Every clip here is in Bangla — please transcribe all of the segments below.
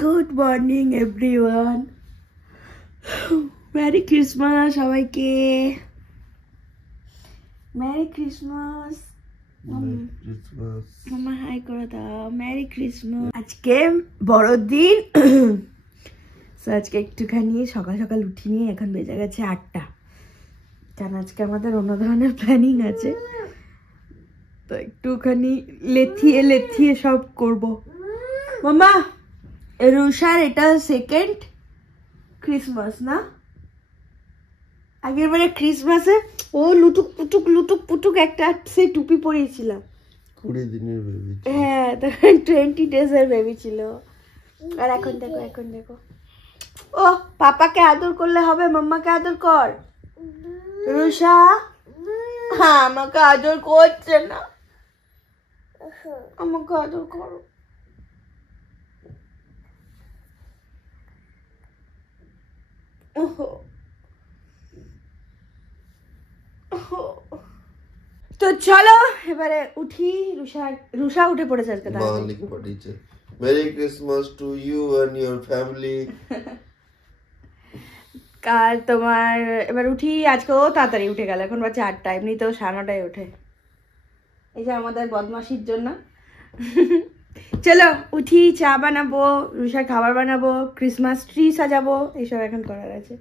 Good morning everyone, merry Christmas সবাইকে। মেরি ক্রিসমাস মামা, হাই করে দাও। Merry Christmas. আজকে বড়দিন, আজকে একটুখানি সকাল সকাল উঠিনি, এখন বেজে গেছে 8টা, কারণ আজকে আমাদের অন্য ধরনের প্ল্যানিং আছে, তো একটুখানি লেথিয়ে লেথিয়ে সব করব। মামা, রুষার এটা সেকেন্ড ক্রিসমাস না? আগের বারে ক্রিসমাসে ও লুটুক পুটুক একটা সে টুপি পরিয়েছিলাম, 20 দিনের বেবি। হ্যাঁ, তখন 20 ডেজের বেবি ছিল। আর এখন দেখো ও পাপাকে আদর করলে হবে, মাম্মাকে আদর কর। রুষা হ্যাঁ আমাকে আদর করছে না, আমাকে আদর করো। তো চলো এবারে উঠি। রুষা উঠে পড়েছে আজকে। মালিক পাঠিয়েছে merry Christmas to you and your family. কাল তোমার এবার উঠি। আজকেও তাড়াতাড়ি উঠে গেল, এখন বাজে 8টা, এমনিতেও 9:30 ওঠে। এই যে আমাদের বদমাশির জন্য। চলো উঠি, চা বানাবো, রুষার খাবার বানাবো, ক্রিসমাস ট্রি সাজাবো, এইসব এখন করার আছে।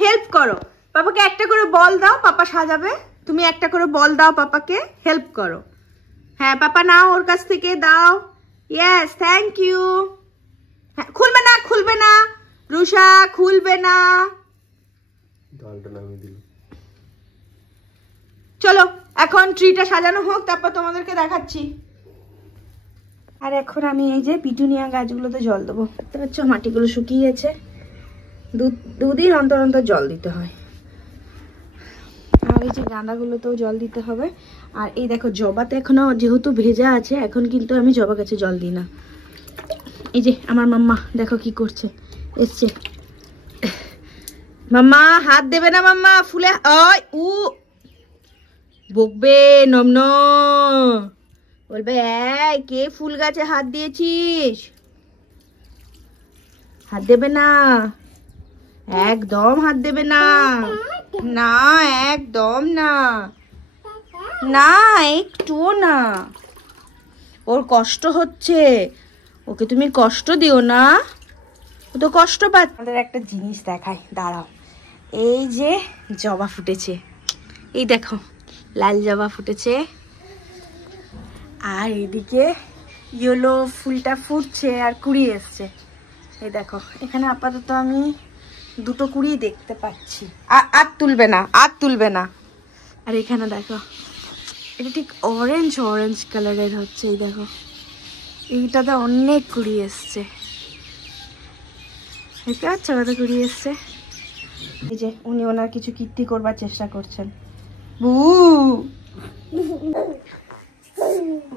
হেল্প করো পাপাকে, একটা করে বল দাও, পাপা সাজাবে। তুমি একটা করে বল দাও পাপাকে, হেল্প করো। হ্যাঁ পাপা নাও ওর কাছ থেকে দাও। Yes, thank you. হ্যাঁ, খুলবে না রুষা, খুলবে না। ডালটা নামিয়ে দিল। চলো এখন ট্রিটা সাজানো হোক, তারপর তোমাদেরকে দেখাচ্ছি। আর এখন আমি এই যে পিটুনিয়া গাছগুলোতে জল দেবো। দেখতে পাচ্ছ মাটিগুলো শুকিয়ে গেছে, দুদিন অন্তর অন্তর জল দিতে হয়। আর এই যে গাঁদাগুলোতেও জল দিতে হবে। আর এই দেখো জবাতে এখনো যেহেতু ভেজা আছে, এখন কিন্তু আমি জবা গাছে জল দিই না। এই যে আমার মাম্মা দেখো কি করছে, এসছে। মাম্মা হাত দেবে না, মাম্মা ফুলে বকবে, নমন বলবে এই কে ফুল গাছে হাত দিয়েছিস, হাত দেবে না, একদম হাত দেবে না, না একদম না, না একটুও না। ওর কষ্ট হচ্ছে, ওকে তুমি কষ্ট দিও না, ও তো কষ্ট পাচ্ছে। আমাদের একটা জিনিস দেখাই, দাঁড়াও। এই যে জবা ফুটেছে, এই দেখো লাল জবা ফুটেছে, আর এইদিকে ইয়েলো ফুলটা ফুটছে আর কুড়ি এসছে। এই দেখো এখানে আপাতত আমি দুটো কুড়ি দেখতে পাচ্ছি। আর তুলবে না। আর এখানে দেখো এটা ঠিক অরেঞ্জ কালারের হচ্ছে। এই দেখো এইটাতে অনেক কুড়ি এসছে, দেখতে পাচ্ছ কত কুড়ি এসছে। এই যে উনি ওনার কিছু কীর্তি করবার চেষ্টা করছেন।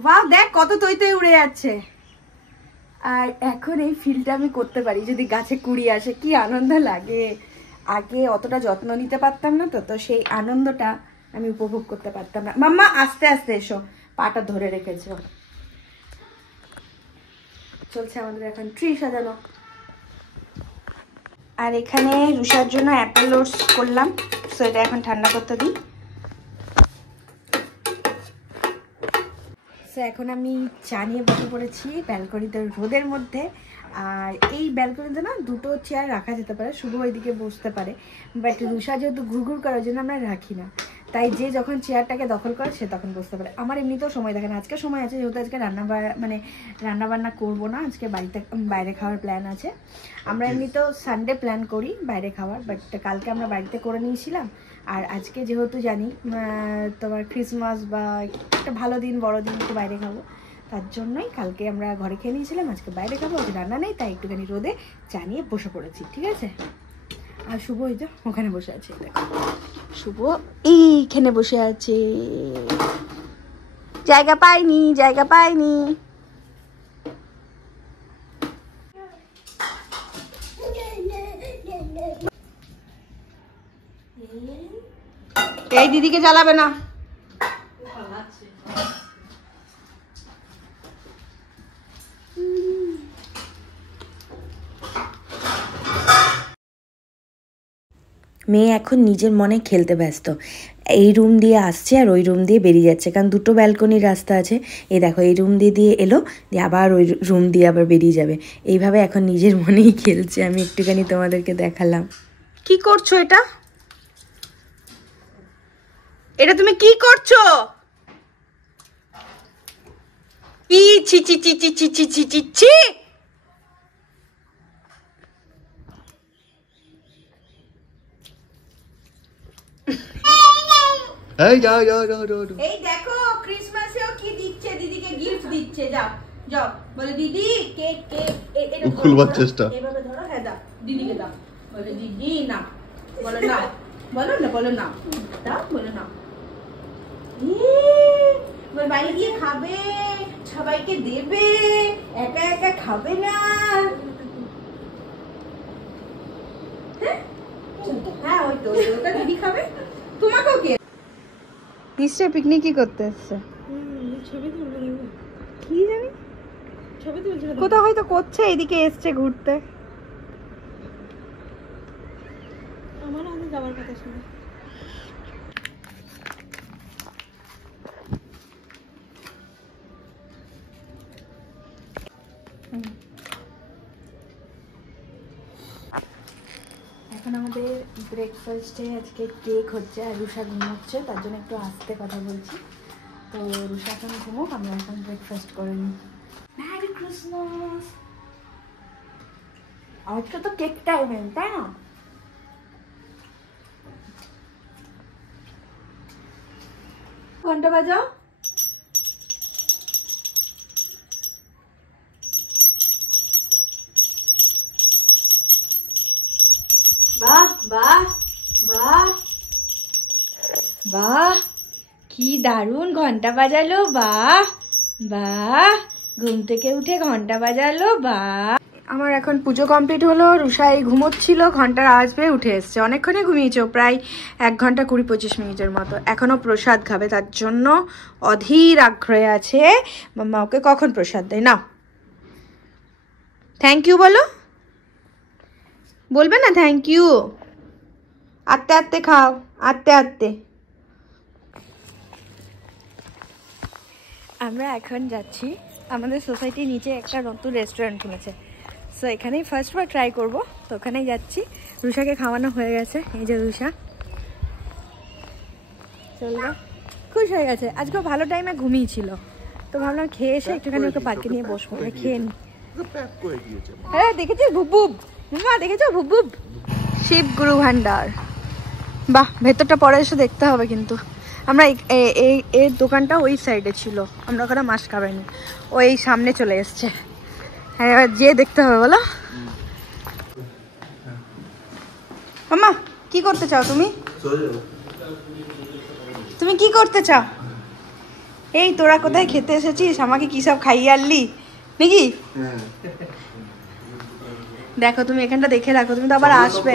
বাহ, দেখ কত তৈ উড়ে যাচ্ছে। আর এখন এই ফিলটা আমি করতে পারি যদি গাছে কুড়ি আসে, কি আনন্দ লাগে। আগে অতটা যত্ন নিতে পারতাম না, তো সেই আনন্দটা আমি উপভোগ করতে পারতাম না। মাম্মা আস্তে আস্তে এসো, পাটা ধরে রেখেছো। চলছে আমাদের এখন ট্রি সাজানো। আর এখানে রুষার জন্য অ্যাপেল ওটস করলাম, সো এটা এখন ঠান্ডা করতে দিই। সো এখন আমি চা নিয়ে বসে পড়েছি ব্যালকনিতে রোদের মধ্যে। আর এই ব্যালকনিতে না দুটো চেয়ার রাখা যেতে পারে, শুধু ওইদিকে বসতে পারে, বাট রুষা যেহেতু ঘুরঘুর করার জন্য আমরা রাখি না, তাই যে যখন চেয়ারটাকে দখল করে সে তখন বসতে পারে। আমার এমনিতেও সময় থাকে না, আজকে সময় আছে যেহেতু আজকে রান্নাবান্না করবো না, আজকে বাইরে খাওয়ার প্ল্যান আছে। আমরা এমনিতেও সানডে প্ল্যান করি বাইরে খাওয়ার, বাট কালকে আমরা বাড়িতে করে নিয়েছিলাম। আর আজকে যেহেতু জানি তোমার ক্রিসমাস বা একটা ভালো দিন, বড় দিন, একটু বাইরে খাবো, তার জন্যই কালকে আমরা ঘরে খেয়ে নিয়েছিলাম, আজকে বাইরে খাবো, আজকে রান্না নেই, তাই একটুখানি রোদে চা নিয়ে বসে পড়েছি, ঠিক আছে। আর শুভ এই তো ওখানে বসে আছে, শুভ এইখানে বসে আছে, জায়গা পাইনি। এই দিদিকে জ্বালাবে না। মেয়ে এখন নিজের মনে খেলতে ব্যস্ত, এই রুম দিয়ে আসছে আর ওই রুম দিয়ে বেরিয়ে যাচ্ছে, কারণ দুটো ব্যালকনির রাস্তা আছে। এই দেখো এই রুম দিয়ে এলো, দিয়ে আবার ওই রুম দিয়ে আবার বেরিয়ে যাবে। এইভাবে এখন নিজের মনেই খেলছে। আমি একটুখানি তোমাদেরকে দেখালাম। কি করছো এটা? এটা তুমি কি করছো? ই ছি ছি ছি ছি ছি ছি ছি ছি ছি। এই যাও যাও যাও যাও। এই দেখো ক্রিসমাসেও কি দিচ্ছে, দিদিকে গিফট দিচ্ছে। যাও যাও, বলে দিদি কেক কেক। এটা খুলবার চেষ্টা। এভাবে ধরো, হ্যাঁ দাও দিদিকে দাও। বলে দিদি না, বলো না, বলো না, বলো না, দাও, বলো না। বাইরে গিয়ে খাবে, সবাইকে দেবে, একা একা খাবে না। হ্যাঁ ওই তো ওটা দিদি খাবে, তোমাকেও কে নিশ্চয় পিকনিক কি করতে এসছে। কি জানি কোথাও হয়তো করছে, এদিকে এসছে ঘুরতে। আমার আমাদের যাওয়ার কথা শুনে এখন আমাদের ব্রেকফাস্টে আজকে কেক হচ্ছে আর রুষা ঘুমোচ্ছে, তার জন্য একটু আস্তে কথা বলছি। তো রুষা এখন ঘুমোক, আমরা এখন ব্রেকফাস্ট করে নিই। Merry Christmas. আজকে তো কেক টাইম, তাই না? ঘন্টা বাজাও। বাহ বাহ বাহ বাহ, কি দারুণ ঘন্টা বাজালো। বাহ বাহ, ঘুম থেকে উঠে ঘন্টা বাজালো। বাহ। আমার এখন পুজো কমপ্লিট হলো, রুষাই ঘুমোচ্ছিল, ঘন্টার আওয়াজ পেয়ে উঠে এসছে। অনেকক্ষণই ঘুমিয়েছে, প্রায় 1 ঘন্টা 20-25 মিনিটের মতো। এখনো প্রসাদ খাবে, তার জন্য অধীর আগ্রহে আছে মাম্মা ওকে কখন প্রসাদ দেয়। না থ্যাংক ইউ বলো, বলবে না থ্যাংক ইউ? আস্তে আস্তে খাও, আস্তে আস্তে। আমরা এখন যাচ্ছি, আমাদের সোসাইটির নিচে একটা নতুন রেস্টুরেন্ট খুলেছে, সো এখানেই ফার্স্টবার ট্রাই করব। তো ওখানেই যাচ্ছি। রুষাকে খাওয়ানো হয়ে গেছে, এই যে রুষা চলবে, খুশ হয়ে গেছে। আজকে ভালো টাইমে ঘুমিয়েছিল, তো ভাবলাম খেয়ে এসে একটুখানি ওকে পার্কে নিয়ে বসবো, খেয়ে নি। হ্যাঁ দেখেছিস ভুব ভুব, মা দেখেছো ভুব ভুব। শিব গুরু ভান্ডার, বাহ ভেতরটা পরে এসে দেখতে হবে। কিন্তু আমরা এই দোকানটা ওই সাইডে ছিল, আমরা ওখানে মাছ খাবাইনি, ওই সামনে চলে এসছে। হ্যাঁ এবার যেয়ে দেখতে হবে বলো। মাম্মা কি করতে চাও তুমি? তুমি কি করতে চাও? এই তোরা কোথায় খেতে এসেছিস, আমাকে কি সব খাইয়ে আনলি নাকি? দেখো তুমি এখানটা দেখে রাখো, তুমি তো আবার আসবে।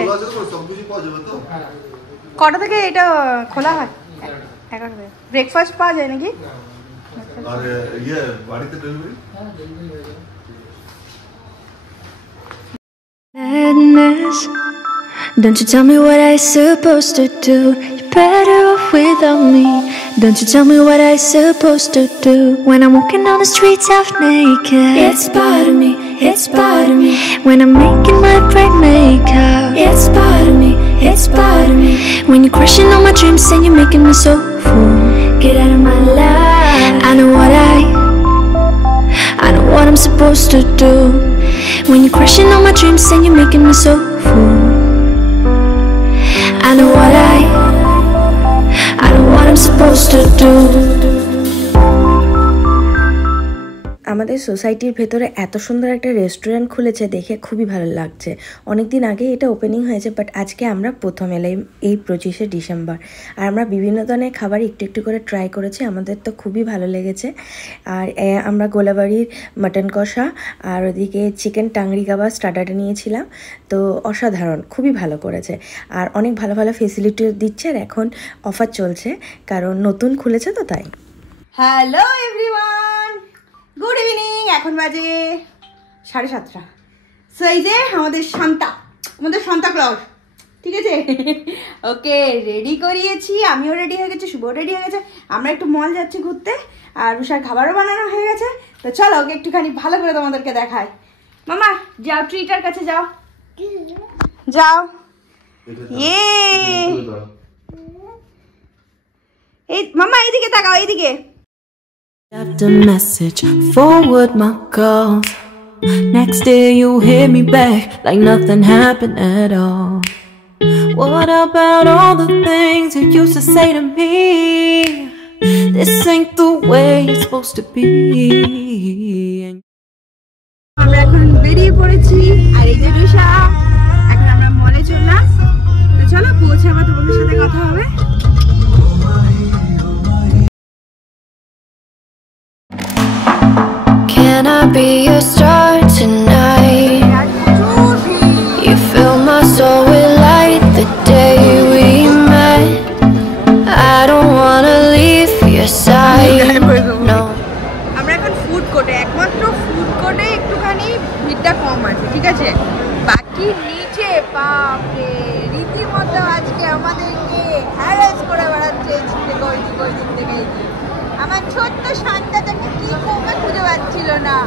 কটা থেকে এটা খোলা হয়? 11টা থেকে। ব্রেকফাস্ট পাওয়া যায় নাকি? Madness. Don't you tell me what I supposed to do. You're better off without me. Don't you tell me what I supposed to do. When I'm walking on the streets half naked, it's part of me, it's part of me. When I'm making my bright makeup, it's part of me, it's part of me. When you're crushing on my dreams and you're making me so full, get out of my life. I know what I'm supposed to do. When you're crushing on my dreams and you're making me so full, I know what I'm supposed to do. আমাদের সোসাইটির ভেতরে এত সুন্দর একটা রেস্টুরেন্ট খুলেছে, দেখে খুবই ভালো লাগছে। অনেক দিন আগে এটা ওপেনিং হয়েছে, বাট আজকে আমরা প্রথম এলাম এই 25শে ডিসেম্বর। আর আমরা বিভিন্ন ধরনের খাবার একটু একটু করে ট্রাই করেছি, আমাদের তো খুবই ভালো লেগেছে। আর আমরা গোলাবাড়ির মাটন কষা আর ওদিকে চিকেন টাংরি কাবাব স্টার্টারে নিয়েছিলাম, তো অসাধারণ, খুবই ভালো করেছে। আর অনেক ভালো ভালো ফেসিলিটিও দিচ্ছে, আর এখন অফার চলছে কারণ নতুন খুলেছে তো তাই। Hello everyone, good evening. এখন বাজে 7:30। সো এই যে আমাদের সান্তা ক্লজ ঠিক আছে? ওকে রেডি করিয়েছি, আমিও রেডি হয়ে গেছি, শুভ রেডি হয়ে গেছে। আমরা একটু মল যাচ্ছি ঘুরতে, আর রুষার খাবারও বানানো হয়ে গেছে। তো চলো ওকে একটুখানি ভালো করে তোমাদেরকে দেখাই। মামা যাও, ট্রিটার কাছে যাও, যাও। ইয়ে এই মামা এইদিকে তাকাও, এইদিকে। Left a message, forward my calls. Next day you hit me back like nothing happened at all. What about all the things you used to say to me? This ain't the way it's supposed to be. আমরা এখন বেরিয়ে পড়েছি, আর এই যে রুষা, এখন আমরা মলে চললাম। তো চলো পৌঁছে আবার তোমাদের সাথে কথা হবে। Can I be your star tonight? You fill my soul with light the day we met. I don't wanna leave your side, no. আমরা এখন ফুড কোর্টে, একমাত্র ফুড কোর্টে একটুখানি ভিড়টা কম আছে, ঠিক আছে? বাকি নিচে বাপরে রীতিমতো আজকে আমাদেরকে হ্যারাস করে বেড়াচ্ছে, এদিক থেকে ওই দিক, ওই দিক থেকে এই দিক। আমার ছোট্ট শান্তাটাকে কি করবে খুঁজে পাচ্ছিল না।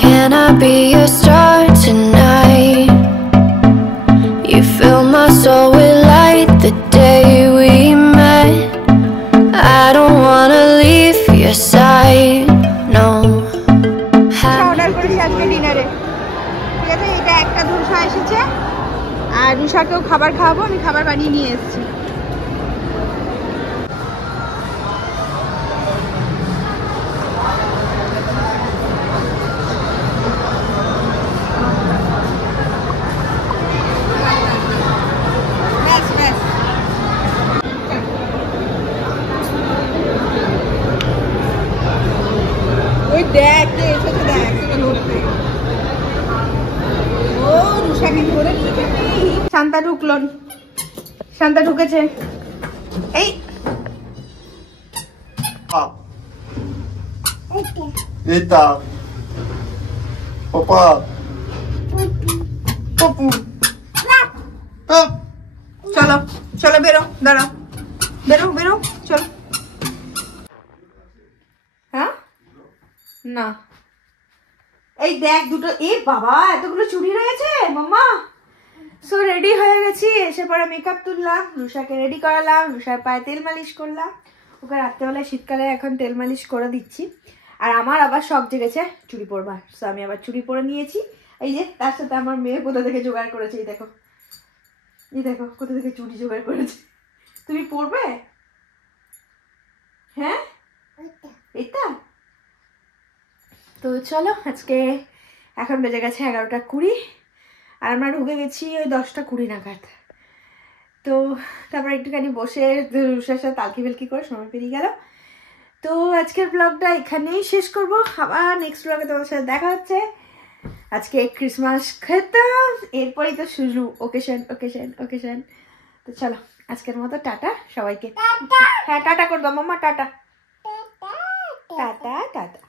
Can I be your star tonight? You fill my soul with light the day we met. I don't wanna leave your side, no. Order করেছি আজকে ডিনারে, ঠিক আছে? এটা একটা ধোসা এসেছে, আর রুষাকেও খাবার খাওয়াবো, আমি খাবার বানিয়ে নিয়ে এসেছি। ওই দেখ কে এসেছে, দেখ তোকে ধরতে। ও রুষাকে ধরে নিয়েছে। শান্তা ঢুকলো, শান্তা ঢুকেছে। এই Eita. Opa. পপু চলো চলো বেরো, দাঁড়াও, বেরো বেরো, চলো। হ্যাঁ না, এই দেখ দুটো, এ বাবা এতগুলো চুড়ি রয়েছে মাম্মা। সো রেডি হয়ে গেছি, এসে পরে মেকআপ তুললাম, রুষাকে রেডি করালাম, রুষার পায়ে তেল মালিশ করলাম। ওকে রাত্রেবেলায় শীতকালে এখন তেল মালিশ করে দিচ্ছি। আর আমার আবার শখ জেগেছে চুড়ি পরবার, সো আমি আবার চুড়ি পরে নিয়েছি। এই যে তার সাথে আমার মেয়ে কোথা থেকে জোগাড় করেছে, এই দেখো, এই দেখো কোথা থেকে চুড়ি জোগাড় করেছে। তুমি পরবে? হ্যাঁ এটা তো চলো, আজকে এখন বেজে গেছে 11:20, আর আমরা ঢুকে গেছি ওই 10:20 নাগাদ। তো তারপর একটুখানি বসে রুষার সাথে তালকি বেলকি করে সময় পেরিয়ে গেল। তো আজকের ব্লগটা এখানেই শেষ করব, আবার নেক্সট ব্লগে তোমাদের সাথে দেখা হচ্ছে। আজকে ক্রিসমাস খেতাম, এরপরই তো শুরু ওকেশন ওকেশন ওকেশন। তো চলো আজকের মতো টাটা সবাইকে। হ্যাঁ টাটা করে দাও মাম্মা, টাটা টাটা টাটা।